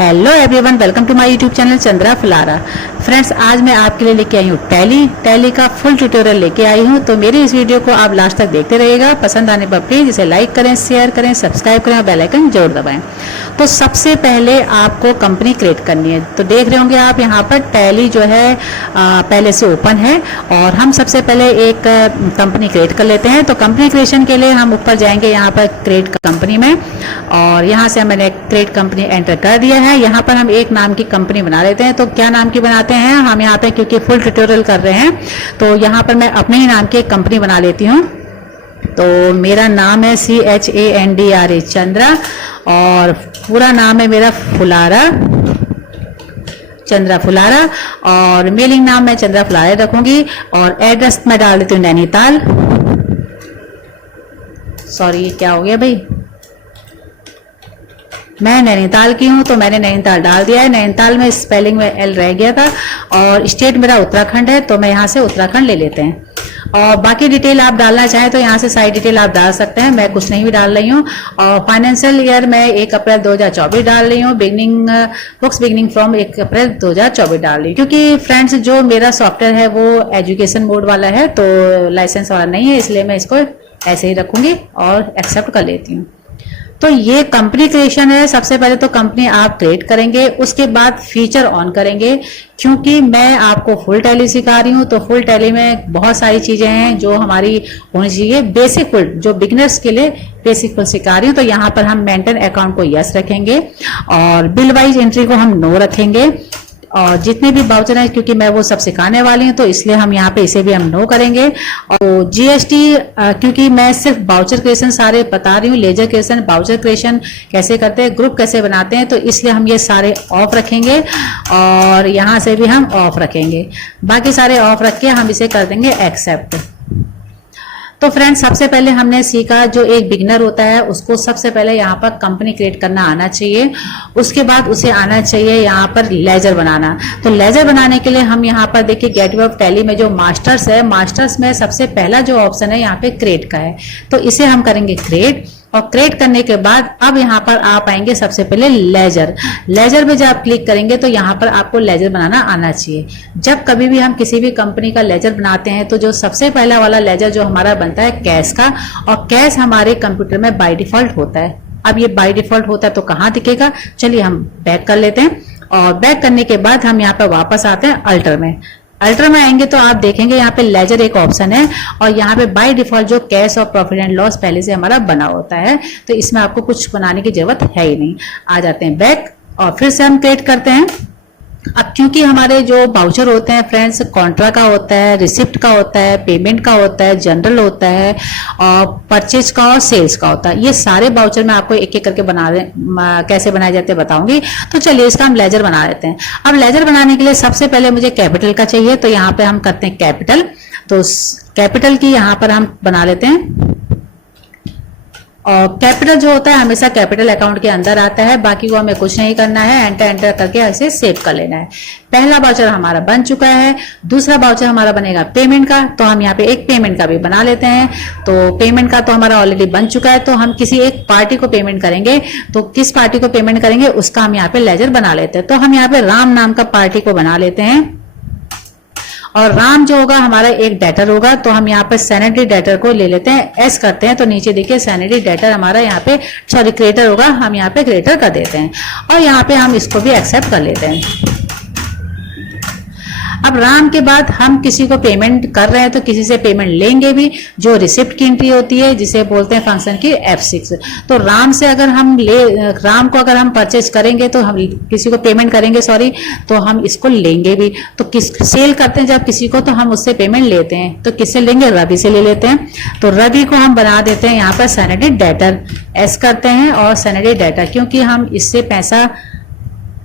Hello everyone, welcome to my YouTube channel Chandra Phulara. Friends, आज मैं आपके लिए लेके आई हूँ टैली का फुल ट्यूटोरियल लेके आई हूँ। तो मेरी इस वीडियो को आप लास्ट तक देखते रहिएगा। पसंद आने पर प्लीज इसे लाइक करें, शेयर करें, सब्सक्राइब करें और बेल आइकन जरूर दबाएं। तो सबसे पहले आपको कंपनी क्रिएट करनी है। तो देख रहे होंगे आप यहाँ पर टैली जो है पहले से ओपन है और हम सबसे पहले एक कंपनी क्रिएट कर लेते हैं। तो कंपनी क्रिएशन के लिए हम ऊपर जाएंगे यहाँ पर क्रिएट कंपनी में और यहाँ से मैंने क्रिएट कंपनी एंटर कर दिया है। यहाँ पर हम एक नाम की कंपनी बना लेते हैं। तो क्या नाम की बनाते हैं हम यहाँ पे, क्योंकि फुल ट्यूटोरियल कर रहे हैं तो यहाँ पर मैं अपने ही नाम की एक कंपनी बना लेती हूँ। तो मेरा नाम है CHANDRA चंद्रा और पूरा नाम है मेरा फुलारा, चंद्रा फुलारा। और मेलिंग नाम मैं चंद्रा फुलारा रखूंगी और एड्रेस मैं डाल देती हूँ नैनीताल। सॉरी, ये क्या हो गया भाई, मैं नैनीताल की हूँ तो मैंने नैनीताल डाल दिया है। नैनीताल में स्पेलिंग में एल रह गया था और स्टेट मेरा उत्तराखंड है तो मैं यहाँ से उत्तराखंड ले लेते हैं। और बाकी डिटेल आप डालना चाहें तो यहाँ से सारी डिटेल आप डाल सकते हैं, मैं कुछ नहीं भी डाल रही हूँ। और फाइनेंशियल ईयर मैं 1 अप्रैल 2024 डाल रही हूँ। बुक्स बिगनिंग फ्रॉम 1 अप्रैल 2024 डाल रही हूँ, क्योंकि फ्रेंड्स जो मेरा सॉफ्टवेयर है वो एजुकेशन मोड वाला है तो लाइसेंस वाला नहीं है, इसलिए मैं इसको ऐसे ही रखूंगी और एक्सेप्ट कर लेती हूँ। तो ये कंपनी क्रिएशन है। सबसे पहले तो कंपनी आप क्रिएट करेंगे, उसके बाद फीचर ऑन करेंगे। क्योंकि मैं आपको फुल टैली सिखा रही हूँ तो फुल टैली में बहुत सारी चीजें हैं जो हमारी होनी चाहिए। बेसिक फुल जो बिगनर्स के लिए बेसिक फुल सिखा रही हूँ। तो यहाँ पर हम मेंटेन अकाउंट को यस रखेंगे और बिल वाइज एंट्री को हम नो रखेंगे। और जितने भी बाउचर हैं, क्योंकि मैं वो सब सिखाने वाली हूँ तो इसलिए हम यहाँ पे इसे भी हम नो करेंगे। और GST, क्योंकि मैं सिर्फ बाउचर क्रिएशन सारे बता रही हूँ, लेजर क्रिएशन, बाउचर क्रिएशन कैसे करते हैं, ग्रुप कैसे बनाते हैं, तो इसलिए हम ये सारे ऑफ रखेंगे और यहाँ से भी हम ऑफ रखेंगे। बाकी सारे ऑफ रख के हम इसे कर देंगे एक्सेप्ट। तो फ्रेंड्स, सबसे पहले हमने सीखा जो एक बिगनर होता है उसको सबसे पहले यहाँ पर कंपनी क्रिएट करना आना चाहिए। उसके बाद उसे आना चाहिए यहाँ पर लेजर बनाना। तो लेजर बनाने के लिए हम यहाँ पर देखिए गेटवे ऑफ टैली में जो मास्टर्स है, मास्टर्स में सबसे पहला जो ऑप्शन है यहाँ पे क्रिएट का है। तो इसे हम करेंगे क्रिएट और क्रिएट करने के बाद अब यहाँ पर आप आएंगे सबसे पहले लेजर। लेजर में जब आप क्लिक करेंगे तो यहाँ पर आपको लेजर बनाना आना चाहिए। जब कभी भी हम किसी भी कंपनी का लेजर बनाते हैं तो जो सबसे पहला वाला लेजर जो हमारा बनता है कैश का, और कैश हमारे कंप्यूटर में बाय डिफॉल्ट होता है। अब ये बाय डिफॉल्ट होता है तो कहाँ दिखेगा, चलिए हम बैक कर लेते हैं। और बैक करने के बाद हम यहाँ पर वापस आते हैं अल्टर में। अल्टर में आएंगे तो आप देखेंगे यहाँ पे लेजर एक ऑप्शन है और यहाँ पे बाय डिफॉल्ट जो कैश और प्रॉफिट एंड लॉस पहले से हमारा बना होता है, तो इसमें आपको कुछ बनाने की जरूरत है ही नहीं। आ जाते हैं बैक और फिर से हम क्रिएट करते हैं। अब क्योंकि हमारे जो बाउचर होते हैं फ्रेंड्स, कॉन्ट्रा का होता है, रिसिप्ट का होता है, पेमेंट का होता है, जनरल होता है और परचेज का और सेल्स का होता है। ये सारे बाउचर मैं आपको एक एक करके कैसे बनाए जाते हैं बताऊंगी। तो चलिए इसका हम लेजर बना लेते हैं। अब लेजर बनाने के लिए सबसे पहले मुझे कैपिटल का चाहिए, तो यहाँ पे हम करते हैं कैपिटल। तो कैपिटल की यहाँ पर हम बना लेते हैं और कैपिटल जो होता है हमेशा कैपिटल अकाउंट के अंदर आता है। बाकी को हमें कुछ नहीं करना है, एंटर करके ऐसे सेव कर लेना है। पहला बाउचर हमारा बन चुका है। दूसरा बाउचर हमारा बनेगा पेमेंट का, तो हम यहाँ पे एक पेमेंट का भी बना लेते हैं। तो पेमेंट का तो हमारा ऑलरेडी बन चुका है, तो हम किसी एक पार्टी को पेमेंट करेंगे। तो किस पार्टी को पेमेंट करेंगे उसका हम यहाँ पे लेजर बना लेते हैं। तो हम यहाँ पे राम नाम का पार्टी को बना लेते हैं और राम जो होगा हमारा एक डेटर होगा, तो हम यहाँ पे सैनिटरी डेटर को ले लेते हैं, एस करते हैं तो नीचे देखिए सैनिटरी डेटर हमारा यहाँ पे, सॉरी क्रिएटर होगा, हम यहाँ पे क्रिएटर कर देते हैं और यहाँ पे हम इसको भी एक्सेप्ट कर लेते हैं। अब राम के बाद हम किसी को पेमेंट कर रहे हैं तो किसी से पेमेंट लेंगे भी, जो रिसिप्ट की एंट्री होती है जिसे बोलते हैं फंक्शन की F6। तो राम से अगर हम राम को अगर हम परचेज करेंगे तो हम किसी को पेमेंट करेंगे, सॉरी, तो हम इसको लेंगे भी। तो सेल करते हैं जब किसी को तो हम उससे पेमेंट लेते हैं, तो किससे लेंगे, रवि से ले लेते हैं। तो रवि को हम बना देते हैं यहाँ पर सैनिटरी डेटर, एस करते हैं और सैनिटरी डेटर, क्योंकि हम इससे पैसा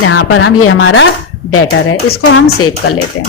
यहाँ पर हम, ये हमारा डेटर है, इसको हम सेव कर लेते हैं।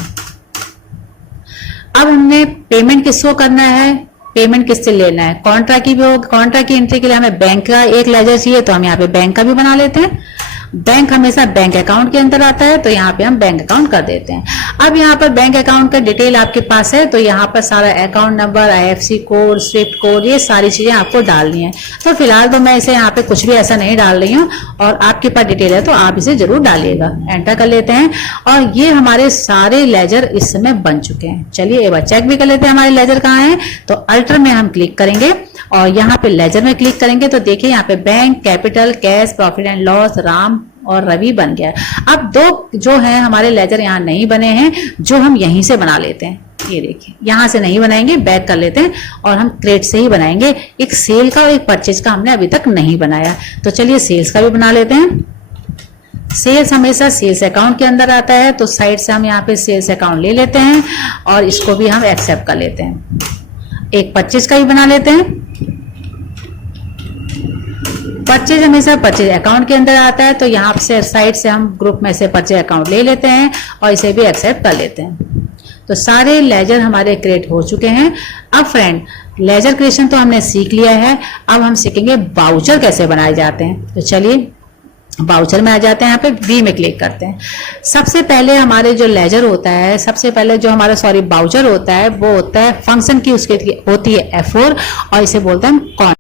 अब हमने पेमेंट किसको करना है, पेमेंट किससे लेना है, कॉन्ट्रा की भी हो, कॉन्ट्रा की एंट्री के लिए हमें बैंक का एक लेजर चाहिए तो हम यहाँ पे बैंक का भी बना लेते हैं बैंक हमेशा बैंक अकाउंट के अंदर आता है, तो यहाँ पे हम बैंक अकाउंट कर देते हैं। अब यहाँ पर बैंक अकाउंट का डिटेल आपके पास है, तो यहाँ पर सारा account number, IFSC code, Swift code, ये सारी चीजें आपको डालनी है। तो फिलहाल तो मैं इसे यहाँ पे कुछ भी ऐसा नहीं डाल रही हूँ, और आपके पास डिटेल है तो आप इसे जरूर डालिएगा। एंटर कर लेते हैं, और ये हमारे सारे लेजर इस समय बन चुके हैं। चलिए एक बार चेक भी कर लेते हैं हमारे लेजर कहाँ है। तो अल्टर में हम क्लिक करेंगे और यहाँ पे लेजर में क्लिक करेंगे, तो देखिए यहाँ पे bank, capital, cash, profit and loss, Ram और रवि बन गया। अब दो जो है हमारे लेजर यहाँ नहीं बने हैं, जो हम यहीं से बना लेते हैं। ये देखिए यहाँ से नहीं बनाएंगे, बैक कर लेते हैं और हम क्रेडिट से ही बनाएंगे। एक सेल का और एक परचेज का हमने अभी तक नहीं बनाया, तो चलिए सेल्स का भी बना लेते हैं। सेल्स हमेशा सेल्स अकाउंट के अंदर आता है, तो साइड से हम यहाँ पे सेल्स अकाउंट ले लेते हैं और इसको भी हम एक्सेप्ट कर लेते हैं। एक परचेज का भी बना लेते हैं। परचेज हमेशा परचेज अकाउंट के अंदर आता है, तो यहाँ से साइड से हम ग्रुप में से परचेज अकाउंट ले लेते हैं और इसे भी एक्सेप्ट कर लेते हैं। तो सारे लेजर हमारे क्रिएट हो चुके हैं। अब फ्रेंड, लेजर क्रिएशन तो हमने सीख लिया है, अब हम सीखेंगे वाउचर कैसे बनाए जाते हैं। तो चलिए वाउचर में आ जाते हैं, यहाँ पे वी में क्लिक करते हैं। सबसे पहले हमारे जो लेजर होता है, सबसे पहले जो हमारा वाउचर होता है वो होता है फंक्शन की, उसके होती है F4 और इसे बोलते हैं कॉन्ट्रा।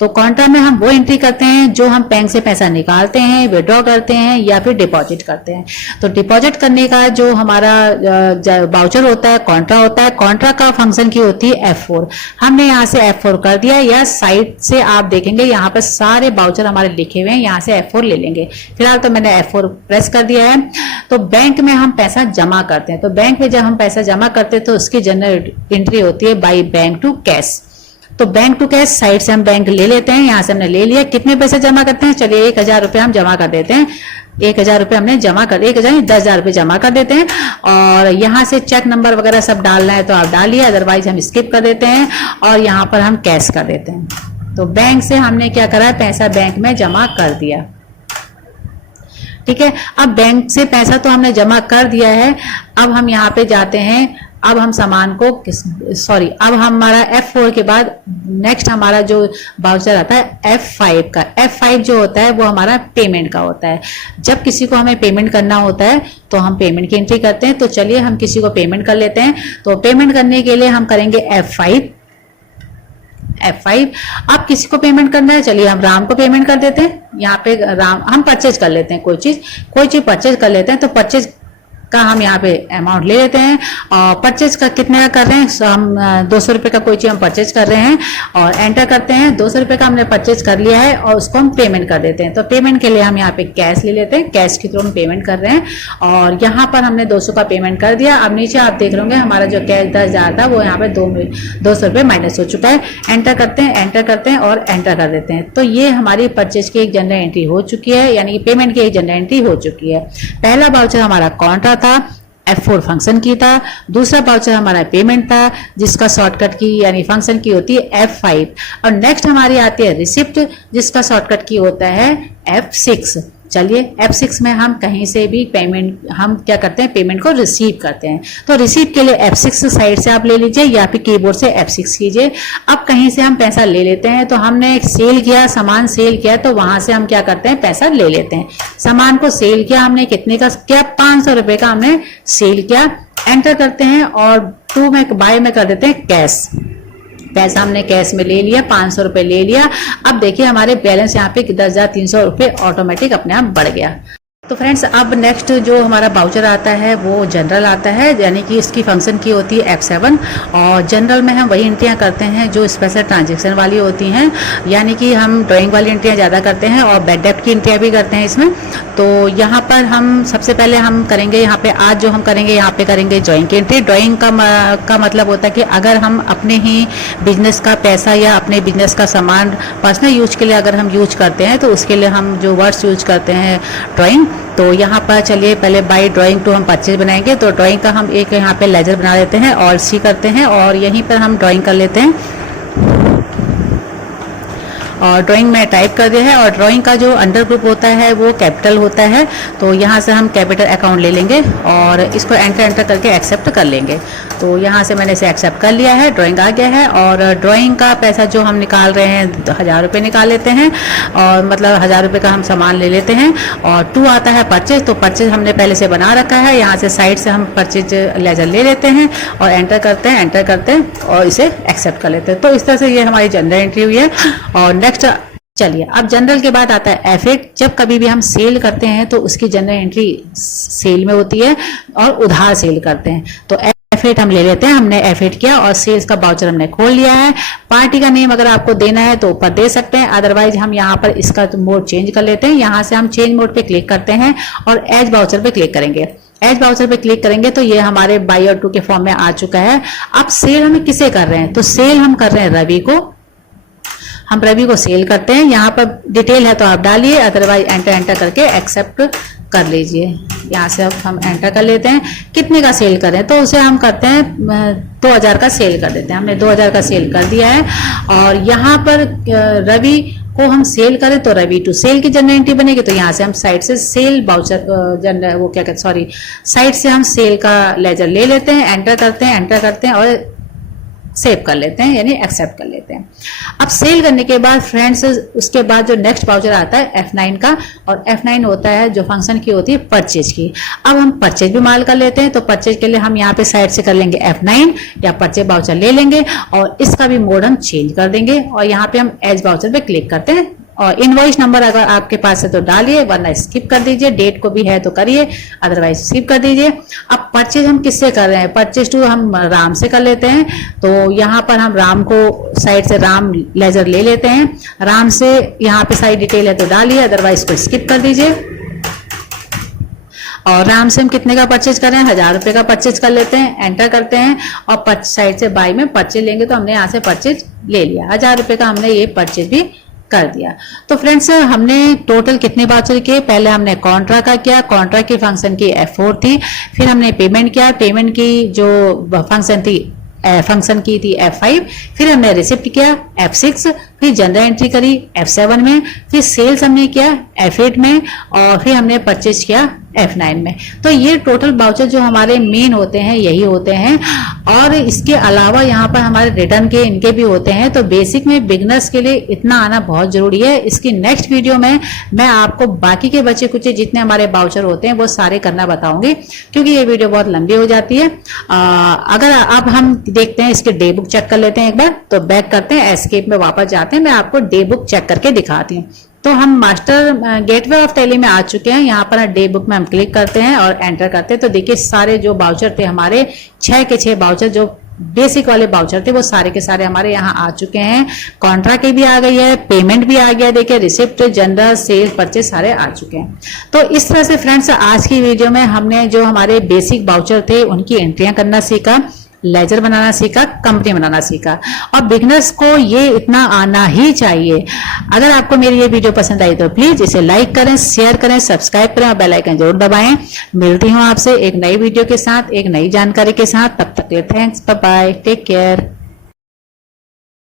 तो कॉन्ट्रा में हम वो एंट्री करते हैं जो हम बैंक से पैसा निकालते हैं, विड्रॉ करते हैं या फिर डिपॉजिट करते हैं। तो डिपॉजिट करने का जो हमारा वाउचर होता है कॉन्ट्रा होता है। कॉन्ट्रा का फंक्शन की होती है F4। हमने यहाँ से F4 कर दिया, या साइड से आप देखेंगे यहाँ पर सारे वाउचर हमारे लिखे हुए हैं, यहाँ से F4 ले लेंगे। फिलहाल तो मैंने F4 प्रेस कर दिया है। तो बैंक में हम पैसा जमा करते हैं, तो बैंक में जब हम पैसा जमा करते हैं तो उसकी जनरल एंट्री होती है बाई बैंक टू कैश। तो बैंक टू कैश साइड से हम बैंक ले लेते हैं, यहाँ से हमने ले लिया। कितने पैसे जमा करते हैं, चलिए 1000 रुपये हम जमा कर देते हैं। 1000 रुपये हमने जमा कर, 10,000 रुपये जमा कर देते हैं। और यहाँ से चेक नंबर वगैरह सब डालना है तो आप डालिए, अदरवाइज हम स्किप कर देते हैं और यहाँ पर हम कैश कर देते हैं। तो बैंक से हमने क्या करा है, पैसा बैंक में जमा कर दिया। ठीक है, अब बैंक से पैसा तो हमने जमा कर दिया है। अब हम यहाँ पे जाते हैं, अब हम सामान को अब हमारा F4 के बाद नेक्स्ट हमारा जो वाउचर आता है F5 का। F5 जो होता है वो हमारा पेमेंट का होता है। जब किसी को हमें पेमेंट करना होता है तो हम पेमेंट की एंट्री करते हैं। तो चलिए हम किसी को पेमेंट कर लेते हैं। तो पेमेंट करने के लिए हम करेंगे F5। अब किसी को पेमेंट करना है, चलिए हम राम को पेमेंट कर देते हैं। यहाँ पे राम हम परचेज कर लेते हैं, कोई चीज परचेज कर लेते हैं। तो परचेज का हम यहाँ पे अमाउंट ले लेते हैं और परचेज का कितने का कर रहे हैं, so हम 200 रुपये का कोई चीज हम परचेज कर रहे हैं और एंटर करते हैं। 200 रुपये का हमने परचेज कर लिया है और उसको हम पेमेंट कर देते हैं। तो पेमेंट के लिए हम यहाँ पे कैश ले लेते हैं, कैश के थ्रू हम पेमेंट कर रहे हैं और यहाँ पर हमने 200 का पेमेंट कर दिया। अब नीचे आप देख रहे हमारा जो कैश 10,000 था वो यहाँ पे 200 रुपये माइनस हो चुका है। एंटर करते हैं और एंटर कर देते हैं। तो ये हमारी परचेज की एक जनरल एंट्री हो चुकी है, यानी कि पेमेंट की एक जनरल एंट्री हो चुकी है। पहला वाउचर हमारा कॉन्ट्रा था, F4 फंक्शन की था। दूसरा वाउचर हमारा पेमेंट था, जिसका शॉर्टकट की यानी फंक्शन की होती है F5। और नेक्स्ट हमारी आती है रिसिप्ट, जिसका शॉर्टकट की होता है F6। चलिए F6 में हम कहीं से भी पेमेंट हम क्या करते हैं, पेमेंट को रिसीव करते हैं। तो रिसीव के लिए F6 साइड से आप ले लीजिए या फिर कीबोर्ड से F6 कीजिए। अब कहीं से हम पैसा ले लेते हैं, तो हमने सेल किया, सामान सेल किया, तो वहां से हम क्या करते हैं, पैसा ले लेते हैं। सामान को सेल किया हमने, कितने का किया, 500 रुपए का हमने सेल किया। एंटर करते हैं और टू में बाय में कर देते हैं कैश। पैसा हमने कैश में ले लिया, 500 रुपए ले लिया। अब देखिए हमारे बैलेंस यहाँ पे 10,300 रुपए ऑटोमेटिक अपने आप बढ़ गया। तो फ्रेंड्स, अब नेक्स्ट जो हमारा वाउचर आता है वो जनरल आता है, यानी कि इसकी फंक्शन की होती है F7। और जनरल में हम वही एंट्रियां करते हैं जो स्पेशल ट्रांजैक्शन वाली होती हैं, यानी कि हम ड्राइंग वाली एंट्रियां ज़्यादा करते हैं और बैड डेब्ट की एंट्रियां भी करते हैं इसमें। तो यहाँ पर हम सबसे पहले हम करेंगे, यहाँ पे आज जो हम करेंगे, यहाँ पे करेंगे ड्राइंग की एंट्री। ड्राइंग का मतलब होता है कि अगर हम अपने ही बिजनेस का पैसा या अपने बिजनेस का सामान पर्सनल यूज के लिए अगर हम यूज करते हैं तो उसके लिए हम जो वर्ड्स यूज करते हैं ड्राइंग। तो यहाँ पर चलिए पहले बाय ड्राइंग टू हम परचेज बनाएंगे। तो ड्राइंग का हम एक यहाँ पे लेजर बना लेते हैं और सी करते हैं और यहीं पर हम ड्राइंग कर लेते हैं। और ड्राइंग में टाइप कर दिया है। और ड्राइंग का जो अंडर ग्रुप होता है वो कैपिटल होता है, तो यहाँ से हम कैपिटल अकाउंट ले लेंगे और इसको एंटर करके एक्सेप्ट कर लेंगे। तो यहाँ से मैंने इसे एक्सेप्ट कर लिया है, ड्राइंग आ गया है। और ड्राइंग का पैसा जो हम निकाल रहे हैं 1000 रुपये निकाल लेते हैं, और मतलब 1000 रुपये का हम सामान ले लेते हैं। और 2 आता है परचेज, तो परचेज हमने पहले से बना रखा है, यहाँ से साइड से हम परचेज लेजर ले लेते हैं और एंटर करते हैं और इसे एक्सेप्ट कर लेते हैं। तो इस तरह से ये हमारी जनरल एंट्री हुई है। और नेक्स्ट चलिए, अब जनरल के बाद आता है F8। जब कभी भी हम सेल करते हैं तो उसकी जनरल एंट्री सेल में होती है और उधार सेल करते हैं। तो F8 हम ले लेते हैं, हमने F8 किया और सेल्स का बाउचर हमने खोल लिया है। पार्टी का नेम अगर आपको देना है तो ऊपर दे सकते हैं, अदरवाइज हम यहाँ पर इसका मोड चेंज कर लेते हैं। यहाँ से हम चेंज मोड पे क्लिक करते हैं और एज बाउचर पे क्लिक करेंगे। एज बाउचर पे क्लिक करेंगे तो ये हमारे बाई और 2 के फॉर्म में आ चुका है। अब सेल हमें किसे कर रहे हैं, तो सेल हम कर रहे हैं रवि को, हम रवि को सेल करते हैं। यहाँ पर डिटेल है तो आप डालिए, अदरवाइज एंटर करके एक्सेप्ट कर लीजिए। यहाँ से अब हम एंटर कर लेते हैं कितने का सेल करें, तो उसे हम करते हैं 2000 का सेल कर देते हैं। हमने 2000 का सेल कर दिया है। और यहाँ पर रवि को हम सेल करें तो रवि टू सेल की जनरल एंट्री बनेगी। तो यहाँ से हम साइड से सेल बाउचर जनरल वो क्या कहते सॉरी साइड से हम सेल का लेजर ले लेते हैं, एंटर करते हैं और सेव कर लेते हैं, यानी एक्सेप्ट कर लेते हैं। अब सेल करने के बाद फ्रेंड्स उसके बाद जो नेक्स्ट बाउचर आता है F9 का, और F9 होता है जो फंक्शन की होती है परचेज की। अब हम परचेज भी माल कर लेते हैं, तो परचेज के लिए हम यहाँ पे साइड से कर लेंगे F9 या परचेज बाउचर ले लेंगे और इसका भी मोड हम चेंज कर देंगे। और यहाँ पे हम एज बाउचर पे क्लिक करते हैं और इनवॉइस नंबर अगर आपके पास है तो डालिए, वरना स्किप कर दीजिए। डेट को भी है तो करिए, अदरवाइज स्किप कर दीजिए। अब परचेज हम किससे कर रहे हैं, परचेज टू हम राम से कर लेते हैं। तो यहाँ पर हम राम को साइड से राम लेजर ले लेते हैं। राम से यहाँ पे सारी डिटेल है तो डालिए, अदरवाइज को स्किप कर दीजिए। और राम से हम कितने का परचेज कर रहे हैं, 1000 रुपये का परचेज कर लेते हैं, एंटर करते हैं और साइड से बाई में परचेज लेंगे तो हमने यहाँ से परचेज ले लिया, 1000 रुपये का हमने ये परचेज भी कर दिया। तो फ्रेंड्स हमने टोटल कितने बाउचर किए, पहले हमने कॉन्ट्रा का किया, कॉन्ट्रा की फंक्शन की F4 थी, फिर हमने पेमेंट किया, पेमेंट की जो फंक्शन की थी F5, फिर हमने रिसिप्ट किया F6, फिर जनरल एंट्री करी F7 में, फिर सेल्स हमने किया F8 में और फिर हमने परचेज किया F9 में। तो ये टोटल बाउचर जो हमारे मेन होते हैं यही होते हैं। और इसके अलावा यहाँ पर हमारे रिटर्न के इनके भी होते हैं। तो बेसिक में बिगनर्स के लिए इतना आना बहुत जरूरी है। इसकी नेक्स्ट वीडियो में मैं आपको बाकी के बचे कुछ जितने हमारे बाउचर होते हैं वो सारे करना बताऊंगी, क्योंकि ये वीडियो बहुत लंबी हो जाती है। अगर अब हम देखते हैं इसके डे बुक चेक कर लेते हैं एक बार, तो बैक करते हैं, एस्केप में वापस जाते हैं, मैं आपको डे बुक चेक करके दिखाती हूँ। तो हम मास्टर गेटवे ऑफ टैली में आ चुके हैं। यहाँ पर डे बुक में हम क्लिक करते हैं और एंटर करते हैं। तो देखिए सारे जो बाउचर थे हमारे 6 के 6 बाउचर जो बेसिक वाले बाउचर थे वो सारे के सारे हमारे यहाँ आ चुके हैं। कॉन्ट्रा की भी आ गई है, पेमेंट भी आ गया, देखिए रिसिप्ट, जनरल, सेल, परचेज सारे आ चुके हैं। तो इस तरह से फ्रेंड्स आज की वीडियो में हमने जो हमारे बेसिक बाउचर थे उनकी एंट्रियां करना सीखा, लेजर बनाना सीखा, कंपनी बनाना सीखा। और बिगनर्स को ये इतना आना ही चाहिए। अगर आपको मेरी ये वीडियो पसंद आई तो प्लीज इसे लाइक करें, शेयर करें, सब्सक्राइब करें और बेल आइकन जरूर दबाएं। मिलती हूँ आपसे एक नई वीडियो के साथ, एक नई जानकारी के साथ। तब तक के लिए thanks, bye bye, take care.